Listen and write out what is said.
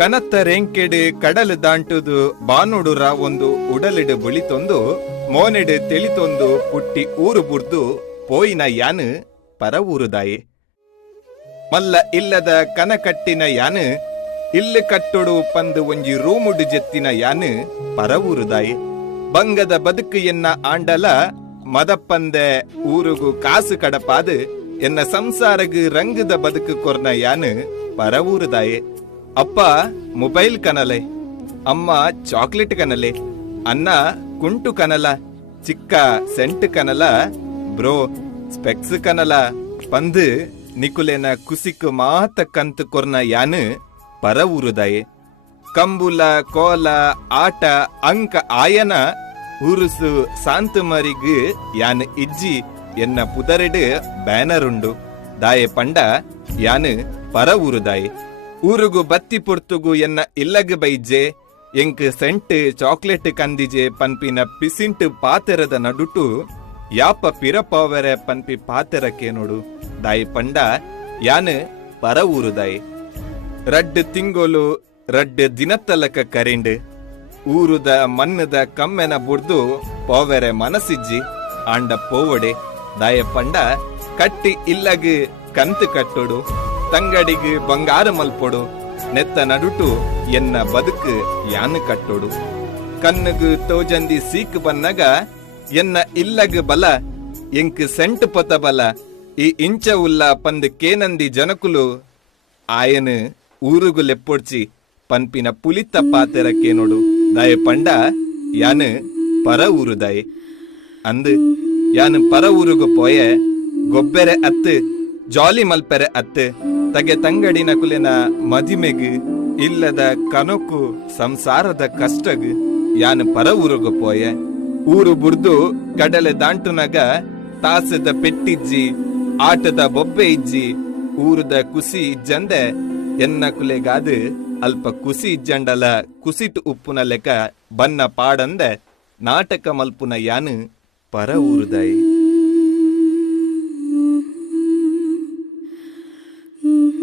ಕನತ್ತ ರೆಂಕೆಡು ಕಡಲು ದಾಂಟುದು ಬಾನುಡುರ ಒಂದು ಉಡಲಿಡು ಬುಳಿತೊಂದು ಮೋನೆಡು ತಿಳಿತೊಂದು ಪುಟ್ಟಿ ಊರು ಬುರ್ದು ಪೋಯಿನ ಯಾನು ಪರ ಊರುದಾಯಿ ಮಲ್ಲ ಇಲ್ಲದ ಕನಕಟ್ಟಿನ ಯಾನು ಇಲ್ಲು ಕಟ್ಟೊಡು ಪಂದು ಒಂಜಿ ರೂಮುಡು ಜೆತ್ತಿನ ಯಾನು ಪರ ಊರುದಾಯಿ ಬಂಗದ ಬದುಕು ಎನ್ನ ಆಂಡಲ ಮದಪ್ಪಂದೆ ಊರುಗು ಕಾಸು ಕಡಪಾದು ಎನ್ನ ಸಂಸಾರಗು ರಂಗದ ಬದುಕು ಕೊರ್ನ ಯಾನು ಪರ ಊರುದಾಯಿ ಅಪ್ಪ ಮೊಬೈಲ್ ಕನಲೆ, ಅಮ್ಮ ಚಾಕ್ಲೇಟ್ ಕನಲೆ, ಅನ್ನ ಕುಂಟು ಕನಲ, ಚಿಕ್ಕ ಸೆಂಟ್ ಕನಲ, ಬ್ರೋ ಸ್ಪೆಕ್ಸ್ ಕನಲ ಪಂದು ನಿಕುಲೆನ ಕುಸಿಕು ಮಾತ ಕಂತು ಕೊರ್ನ ಯಾನು ಪರ ಊರುದಾಯೆ ಕಂಬುಲ ಕೋಲ ಆಟ ಅಂಕ ಆಯನ ಊರುಸು ಸಾಂತು ಮರಿಗು ಯಾನು ಇಜ್ಜಿ ಎನ್ನ ಪುದರೆಡು ಬ್ಯಾನರ್ ಉಂಡು ದಾಯೆ ಪಂಡ ಯಾನು ಪರ ಊರುದಾಯೆ ಊರುಗು ಬತ್ತಿ ಪುರ್ತುಗು ಎನ್ನ ಇಲ್ಲಗ ಬೈಜೆ ಎಂಕ್ ಸೆಂಟ್ ಚಾಕ್ಲೇಟ್ ಕಂದಿಜೆ ಪನ್ಪಿನ ಪಿಸಿಂಟ್ ಪಾತೆರದ ನಡುಟು ಯಾಪ ಪಿರಪಾವರೆ ಪನ್ಪಿ ಪಾತೆರಕ್ಕೆ ನೋಡು ದಾಯಿ ಪಂಡ ಯಾನು ಪರ ಊರುದಾಯಿ ರಡ್ಡು ತಿಂಗೋಲು ರಡ್ಡು ದಿನತ್ತಲಕ ಕರೆಂಡು ಊರುದ ಮಣ್ಣದ ಕಮ್ಮೆನ ಬುಡ್ದು ಪೋವೆರೆ ಮನಸ್ಸಿಜ್ಜಿ ಆಂಡ ಪೋವಡೆ ದಾಯ ಪಂಡ ಕಟ್ಟಿ ಇಲ್ಲಗ ಕಂತು ಕಟ್ಟೋಡು ತಂಗಡಿಗೆ ಬಂಗಾರ ಮಲ್ಪೊಡು ನೆತ್ತ ನಡುಟು ಎನ್ನ ಬದುಕು ಯಾನು ಕಟ್ಟೋಡು ಕಣ್ಣುಗು ತೋಜಂದಿ ಸೀಕ್ ಬನ್ನಗ ಎನ್ನ ಇಲ್ಲಗ ಬಲ ಎಂಕ್ ಸೆಂಟ್ ಪೊತ ಬಲ ಈ ಇಂಚ ಉಲ್ಲ ಪಂದ್ ಕೇನಂದಿ ಜನಕುಲು ಆಯನು ಊರುಗು ಲೆಪ್ಪೊಡ್ಚಿ ಪನ್ಪಿನ ಪುಲಿತ ಪಾತೆರಕ್ಕೆ ನೋಡು ದಾಯ ಪಂಡ ಯಾನು ಪರ ಊರುದಾಯಿ ಅಂದು ಯಾನು ಪರ ಊರುಗು ಪೋಯೆ ಗೊಬ್ಬೆರೆ ಅತ್ತು ಜಾಲಿ ಮಲ್ಪೆರೆ ಅತ್ತು ತಗೆ ತಂಗಡಿನ ಕುಲೆನ ಮದಿಮೆಗು ಇಲ್ಲದ ಕನಕು ಸಂಸಾರದ ಕಷ್ಟಗು ಯಾನು ಪರ ಊರುಗು ಪೋಯೆ ಊರು ಬುರ್ದು ಕಡಲೆ ದಾಂಟುನಗ ತಾಸದ ಪೆಟ್ಟಿಜ್ಜಿ ಆಟದ ಬೊಬ್ಬೆ ಇಜ್ಜಿ ಊರುದ ಕುಸಿ ಇಜ್ಜಂದೆ ಎನ್ನ ಕುಲೆಗಾದು ಅಲ್ಪ ಕುಸಿ ಇಜ್ಜಂಡಲ ಕುಸಿಟು ಉಪ್ಪುನ ಲೆಕ್ಕ ಬನ್ನ ಪಾಡಂದೆ ನಾಟಕ ಮಲ್ಪುನ ಯಾನು ಪರ ಊರುದಾಯಿ Mm-hmm.